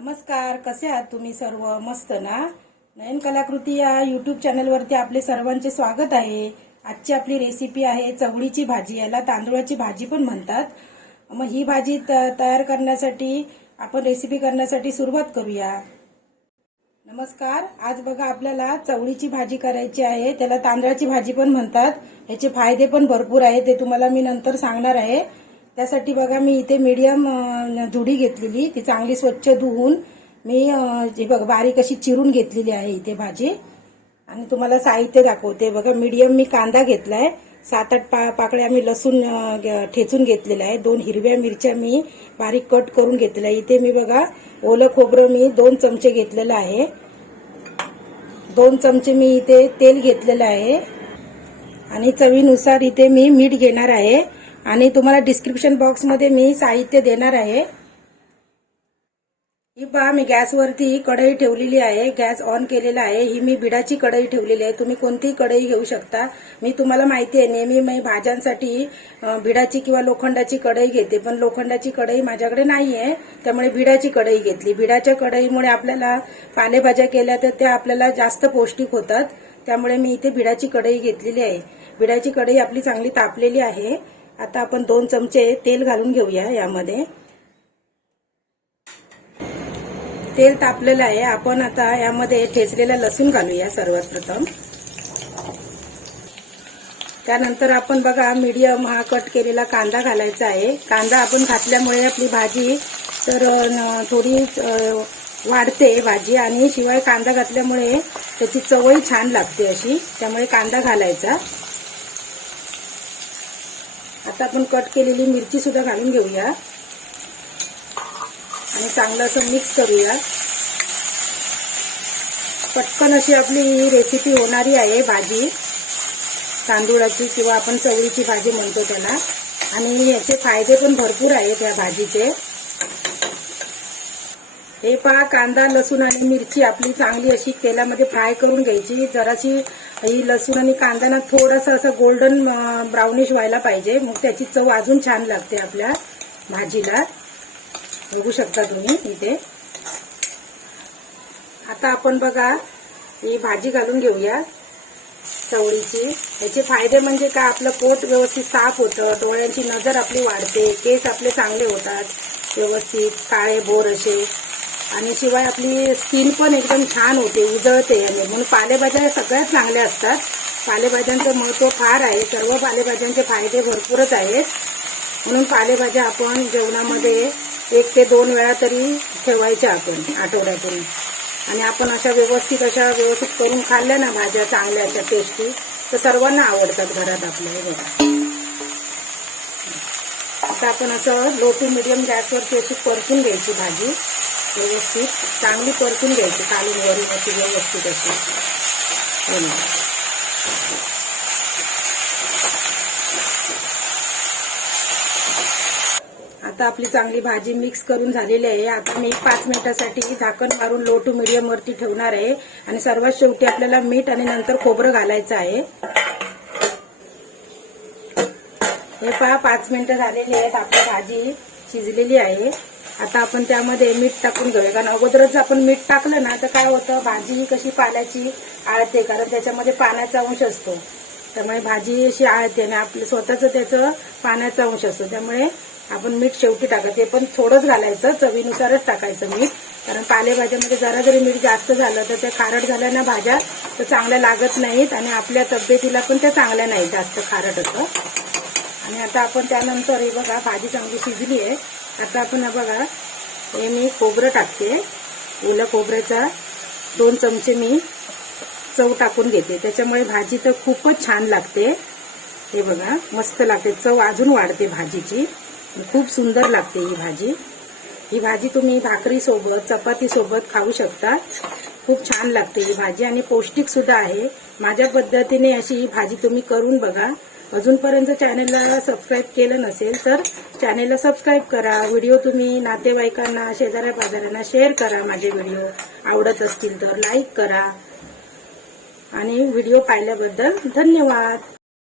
नमस्कार कसे आहात तुम्ही सर्व? मस्त ना? नयन कलाकृती या युट्यूब चॅनलवरती आपले सर्वांचे स्वागत आहे. आजची आपली रेसिपी आहे चवळीची भाजी. याला तांदूळाची भाजी पण म्हणतात. मग ही भाजी त- तयार करण्यासाठी आपण रेसिपी करण्यासाठी सुरुवात करूया. नमस्कार. आज बघा आपल्याला चवळीची भाजी करायची आहे. त्याला तांदळाची भाजी पण म्हणतात. याचे फायदे पण भरपूर आहेत ते तुम्हाला मी नंतर सांगणार आहे. त्यासाठी बघा मी इथे मीडियम धुडी घेतलेली. ती चांगली स्वच्छ धुवून मी जी बघ बारीक अशी चिरून घेतलेली आहे इथे भाजी. आणि तुम्हाला साहित्य दाखवते. बघा मीडियम मी कांदा घेतलाय. सात आठ पा पाकळ्या मी लसूण ठेचून घेतलेल्या आहे दोन हिरव्या मिरच्या मी बारीक कट करून घेतलेल्या आहे इथे मी बघा ओलं खोबरं मी दोन चमचे घेतलेलं आहे. दोन चमचे मी इथे तेल घेतलेलं आहे. आणि चवीनुसार इथे मी मीठ घेणार आहे. आणि तुम्हाला डिस्क्रिप्शन बॉक्समध्ये मी साहित्य देणार आहे. ही पहा मी गॅसवरती कढई ठेवलेली आहे. गॅस ऑन केलेला आहे. ही मी बिडाची कढई ठेवलेली आहे. तुम्ही कोणतीही कढई घेऊ शकता. मी तुम्हाला माहिती आहे नेहमी मी भाज्यांसाठी बिडाची किंवा लोखंडाची कढई घेते. पण लोखंडाची कढई माझ्याकडे नाही आहे त्यामुळे बिडाची कढई घेतली. बिडाच्या कढईमुळे आपल्याला पालेभाज्या केल्या तर त्या आपल्याला जास्त पौष्टिक होतात. त्यामुळे मी इथे बिडाची कढई घेतलेली आहे. बिडाची कढई आपली चांगली तापलेली आहे. आता आपण दोन चमचे तेल घालून घेऊया यामध्ये. तेल तापलेलं आहे. आपण आता यामध्ये ठेचलेला लसूण घालूया सर्वात प्रथम त्यानंतर आपण बघा मीडियम हा कट केलेला कांदा घालायचा आहे. कांदा आपण घातल्यामुळे आपली भाजी तर थोडी वाढते भाजी आणि शिवाय कांदा घातल्यामुळे त्याची चवही छान लागते अशी. त्यामुळे कांदा घालायचा. आता आपण कट केलेली मिरची सुद्धा घालून घेऊया. आणि चांगलं असं मिक्स करूया. पटकन अशी आपली ही रेसिपी होणारी आहे भाजी. तांदूळाची किंवा आपण चवळीची भाजी म्हणतो त्याला. आणि याचे फायदे पण भरपूर आहेत या भाजीचे. हे पहा कांदा लसूण आणि मिरची आपली चांगली अशी तेलामध्ये फ्राय करून घ्यायची. जराशी ही लसूण आणि कांदा ना थोडासा असं गोल्डन ब्राउनिश व्हायला पाहिजे. मग त्याची चव अजून छान लागते आपल्या भाजीला. बघू शकता तुम्ही इथे. आता आपण बघा ही भाजी घालून घेऊया चवळीची. याचे फायदे म्हणजे काय? आपलं पोट व्यवस्थित साफ होतं डोळ्यांची नजर आपली वाढते केस आपले चांगले होतात व्यवस्थित काळे बोर असे. आणि शिवाय आपली स्किन पण एकदम छान होते उजळते. याने म्हणून पालेभाज्या सगळ्यात चांगल्या असतात. पालेभाज्यांचं महत्त्व फार आहे. सर्व पालेभाज्यांचे फायदे भरपूरच आहेत. म्हणून पालेभाज्या आपण जेवणामध्ये एक ते दोन वेळा तरी ठेवायच्या आपण आठवड्यातून. आणि आपण अशा व्यवस्थित अशा व्यवस्थित करून खाल्ल्या ना भाज्या चांगल्या अशा टेस्टी तर सर्वांना आवडतात घरात आपल्या हे बघा. आता आपण असं लो टू मिडियम गॅसवरती अशी परतून घ्यायची भाजी. व्यवस्थित चांगली परतून घ्यायची कालून वरून अशी व्यवस्थित अशी आता आपली चांगली भाजी मिक्स करून झालेली आहे. आता मी पाच मिनिटासाठी झाकण मारून लो टू मिडियम वरती ठेवणार आहे. आणि सर्वात शेवटी आपल्याला मीठ आणि नंतर खोबरं घालायचं आहे. हे पहा पाच मिनिटं झालेली आहेत आपली भाजी शिजलेली आहे. आता आपण त्यामध्ये मीठ टाकून घेऊया. कारण अगोदरच आपण मीठ टाकलं ना तर काय होतं भाजी ही कशी पाण्याची आळते कारण त्याच्यामध्ये पाण्याचा अंश असतो. त्यामुळे भाजी अशी आळते आणि आपलं स्वतःचं त्याचं पाण्याचा अंश असतो. त्यामुळे आपण मीठ शेवटी टाकायचं ते पण थोडंच घालायचं चवीनुसारच टाकायचं मीठ. कारण पालेभाज्यामध्ये जरा जरी मीठ जास्त झालं तर त्या खारट झाल्या ना भाज्या तर चांगल्या लागत नाहीत आणि आपल्या तब्येतीला पण त्या चांगल्या नाहीत. जास्त खारट असं. आणि आता आपण त्यानंतर हे बघा भाजी चांगली शिजली आहे. आता आपण बघा हे मी खोबरं टाकते. ओलं खोबऱ्याचा दोन चमचे मी चव टाकून घेते. त्याच्यामुळे भाजी तर खूपच छान लागते. हे बघा मस्त लागते. चव अजून वाढते भाजीची. खूप सुंदर लागते ही भाजी. ही भाजी तुम्ही भाकरीसोबत चपातीसोबत खाऊ शकता. खूप छान लागते ही भाजी. आणि पौष्टिक सुद्धा आहे. माझ्या पद्धतीने अशी ही भाजी तुम्ही करून बघा. अजूनपर्यंत चॅनेलला सबस्क्राईब केलं नसेल तर चॅनेलला सबस्क्राईब करा. व्हिडिओ तुम्ही नातेवाईकांना शेजाऱ्या पाजाऱ्यांना शेअर करा माझे व्हिडिओ. आवडत असतील तर लाईक करा. आणि व्हिडिओ पाहिल्याबद्दल धन्यवाद.